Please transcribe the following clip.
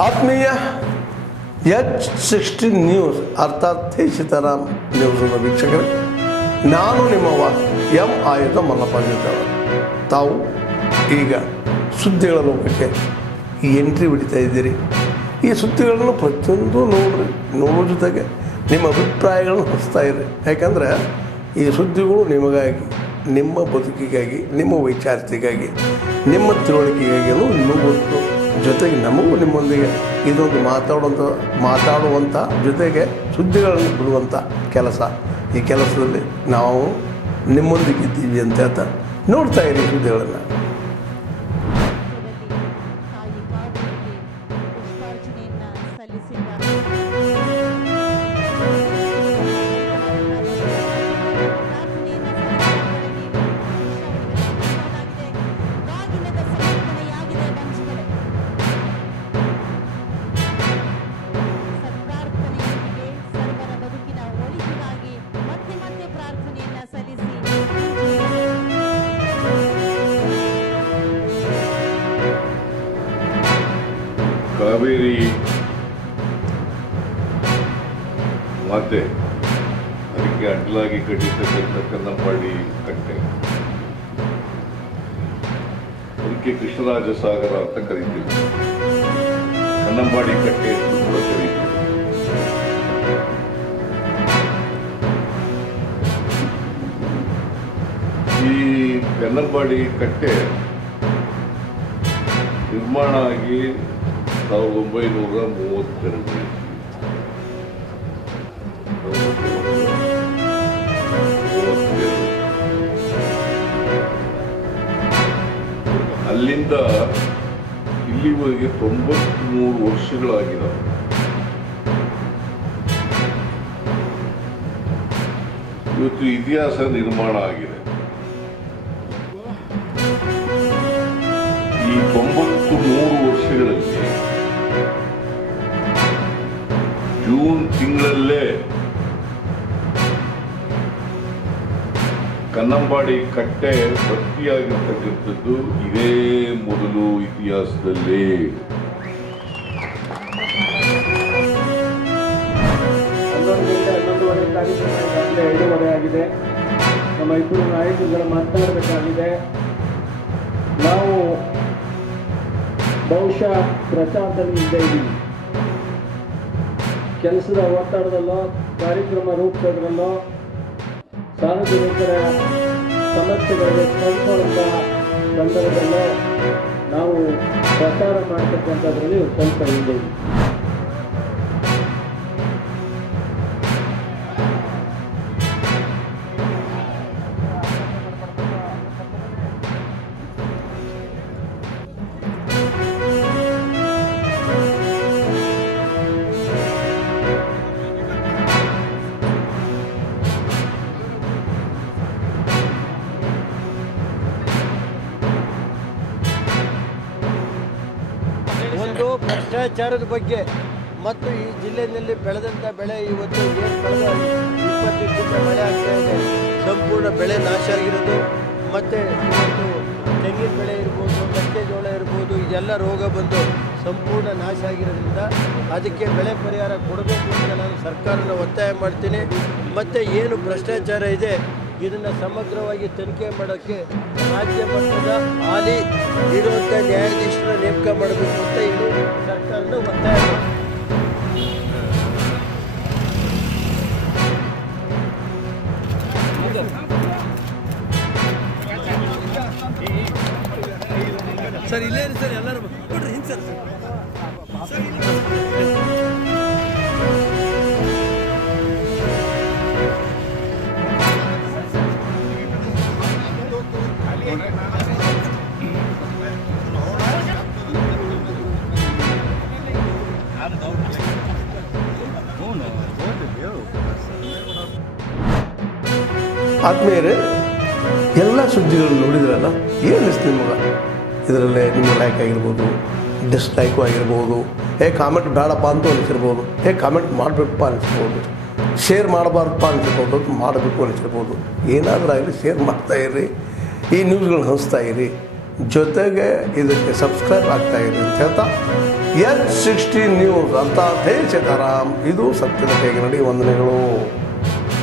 ಆತ್ಮೀಯ H16 news ಅರ್ಥಾತ್ ಸೀತಾರಾಮ್ ನ್ಯೂಸ್ನ ವೀಕ್ಷಕರೇ, ನಾನು ನಿಮ್ಮವ ಎಂ ಆಯುಧ ಮಲ್ಲಪ್ಪ ಜೊತೆಯವರು. ತಾವು ಈಗ ಸುದ್ದಿಗಳ ಲೋಕಕ್ಕೆ ಎಂಟ್ರಿ ಹೊಡಿತಾ ಇದ್ದೀರಿ. ಈ ಸುದ್ದಿಗಳನ್ನು ಪ್ರತಿಯೊಂದು ನೋಡೋ ಜೊತೆಗೆ ನಿಮ್ಮ ಅಭಿಪ್ರಾಯಗಳನ್ನು ಹಂಚ್ತಾ ಇರಿ. ಯಾಕಂದರೆ ಈ ಸುದ್ದಿಗಳು ನಿಮಗಾಗಿ, ನಿಮ್ಮ ಬದುಕಿಗಾಗಿ, ನಿಮ್ಮ ವೈಚಾರಿಕೆಗಾಗಿ, ನಿಮ್ಮ ತಿಳುವಳಿಕೆಗಾಗಿಯೂ ಇನ್ನೂ ಗೊತ್ತು. ಜೊತೆಗೆ ನಮಗೂ ನಿಮ್ಮೊಂದಿಗೆ ಇದೊಂದು ಮಾತಾಡುವಂಥ ಜೊತೆಗೆ ಸುದ್ದಿಗಳನ್ನು ಬಿಡುವಂಥ ಕೆಲಸ. ಈ ಕೆಲಸದಲ್ಲಿ ನಾವು ನಿಮ್ಮೊಂದಿಗೆ ಇದ್ದೀವಿ ಅಂತ ಹೇಳ್ತಾ ನೋಡ್ತಾ ಇರಿ ಸುದ್ದಿಗಳನ್ನು. ಕಾವೇರಿ ಮಾತೆ ಅದಕ್ಕೆ ಅಡ್ಡಲಾಗಿ ಕಟ್ಟಿರ್ತಕ್ಕಂಥ ಕನ್ನಂಬಾಡಿ ಕಟ್ಟೆ, ಅದಕ್ಕೆ ಕೃಷ್ಣರಾಜ ಸಾಗರ ಅಂತ ಕರೀತೀವಿ, ಕನ್ನಂಬಾಡಿ ಕಟ್ಟೆ ಅಂತ ಕೂಡ ಕರೀತೀವಿ. ಈ ಕನ್ನಂಬಾಡಿ ಕಟ್ಟೆ ನಿರ್ಮಾಣ ಆಗಿ 1932 ಅಲ್ಲಿಂದ ಇಲ್ಲಿವರೆಗೆ 93 ವರ್ಷಗಳಾಗಿದ್ದಾವೆ. ಇವತ್ತು ಇತಿಹಾಸ ನಿರ್ಮಾಣ ಆಗಿದೆ. ಈ 93 ವರ್ಷಗಳಲ್ಲಿ ಜೂನ್ ತಿಂಗಳಲ್ಲೇ ಕನ್ನಂಬಾಡಿ ಕಟ್ಟೆ ಭರ್ತಿಯಾಗಿರ್ತಕ್ಕಂಥದ್ದು ಇದೇ ಮೊದಲು ಇತಿಹಾಸದಲ್ಲಿ. 11:30 ಕಾರ್ಯಕ್ರಮ ಈಗಾಗಲೇ 2:30 ಆಗಿದೆ. ನಮ್ಮ ಇಬ್ಬರು ನಾಯಕರುಗಳು ಮಾತನಾಡಬೇಕಾಗಿದೆ. ನಾವು ಬಹುಶಃ ಪ್ರಚಾರದಲ್ಲಿ ಇದ್ದೀವಿ. ಕೆಲಸದ ಒತ್ತಡದಲ್ಲೋ ಕಾರ್ಯಕ್ರಮ ರೂಪಿಸೋದ್ರಲ್ಲೋ ಸಾರ್ವಜನಿಕರ ಸಮಸ್ಯೆಗಳಿಗೆ ಸ್ಪಂದಿಸುವಂಥ ಸಂದರ್ಭದಲ್ಲೋ ನಾವು ಪ್ರಚಾರ ಮಾಡ್ತಕ್ಕಂಥದ್ರಲ್ಲಿ ಸ್ವಲ್ಪ ಇದ್ದೀವಿ. ಒಂದು ಭ್ರಷ್ಟಾಚಾರದ ಬಗ್ಗೆ ಮತ್ತು ಈ ಜಿಲ್ಲೆಯಲ್ಲಿ ಬೆಳೆದಂಥ ಬೆಳೆ ಇವತ್ತು ಏನು ಕಳೆದ 20 ದಿನ ಮಳೆ ಆಗ್ತಾ ಇದೆ, ಸಂಪೂರ್ಣ ಬೆಳೆ ನಾಶ ಆಗಿರೋದು. ಮತ್ತು ಇವತ್ತು ತೆಂಗಿನ ಬೆಳೆ ಇರ್ಬೋದು, ಮೆಕ್ಕೆಜೋಳ ಇರ್ಬೋದು, ಇದೆಲ್ಲ ರೋಗ ಬಂದು ಸಂಪೂರ್ಣ ನಾಶ ಆಗಿರೋದ್ರಿಂದ ಅದಕ್ಕೆ ಬೆಳೆ ಪರಿಹಾರ ಕೊಡಬೇಕು ಅಂತ ನಾನು ಸರ್ಕಾರನ ಒತ್ತಾಯ ಮಾಡ್ತೀನಿ. ಮತ್ತು ಏನು ಭ್ರಷ್ಟಾಚಾರ ಇದೆ ಇದನ್ನು ಸಮಗ್ರವಾಗಿ ತನಿಖೆ ಮಾಡೋಕ್ಕೆ ರಾಜ್ಯ ಮಟ್ಟದ ಹಾಲಿ ಇರುವಂಥ ನ್ಯಾಯಾಧೀಶರ ನೇಮಕ ಮಾಡಬೇಕು ಅಂತ ಹೇಳಿ ಸರ್ಕಾರನ ಒತ್ತಾಯ ಸರ್. ಇಲ್ಲೇ ಸರ್, ಎಲ್ಲರೂ ಕೊಡ್ರಿ ಹಿಂಗೆ ಸರ್. ಆದ್ಮೇಲೆ ಎಲ್ಲ ಸುದ್ದಿಗಳು ನೋಡಿದ್ರಲ್ಲ, ಏನು ಅನಿಸ್ತು ನಿಮಗೆ? ಇದರಲ್ಲೇ ನಿಮ್ಮ ಲೈಕ್ ಆಗಿರ್ಬೋದು, ಡಿಸ್ಲೈಕು ಆಗಿರ್ಬೋದು, ಕಾಮೆಂಟ್ ಬೇಡಪ್ಪ ಅಂತ ಅನಿಸಿರ್ಬೋದು, ಕಾಮೆಂಟ್ ಮಾಡಬೇಕಪ್ಪ ಅನಿಸ್ಬೋದು, ಶೇರ್ ಮಾಡಬಾರ್ದಪ್ಪ ಅನಿಸಿರ್ಬೋದು, ಮಾಡಬೇಕು ಅನಿಸಿರ್ಬೋದು. ಏನಾದರೂ ಆಗಲಿ ಶೇರ್ ಮಾಡ್ತಾಯಿರಿ, ಈ ನ್ಯೂಸ್ಗಳನ್ನ ಹಂಚ್ತಾ ಇರಿ, ಜೊತೆಗೆ ಇದಕ್ಕೆ ಸಬ್ಸ್ಕ್ರೈಬ್ ಆಗ್ತಾಯಿರಿ ಅಂತ ಹೇಳ್ತಾ H60 ನ್ಯೂಸ್ ಅರ್ಥಾತ್ ಹೇ ಸೀತಾರಾಮ್, ಇದು ಸತ್ಯದ ಕೈಗೆ ನಡಿ ವಂದನೆಗಳು.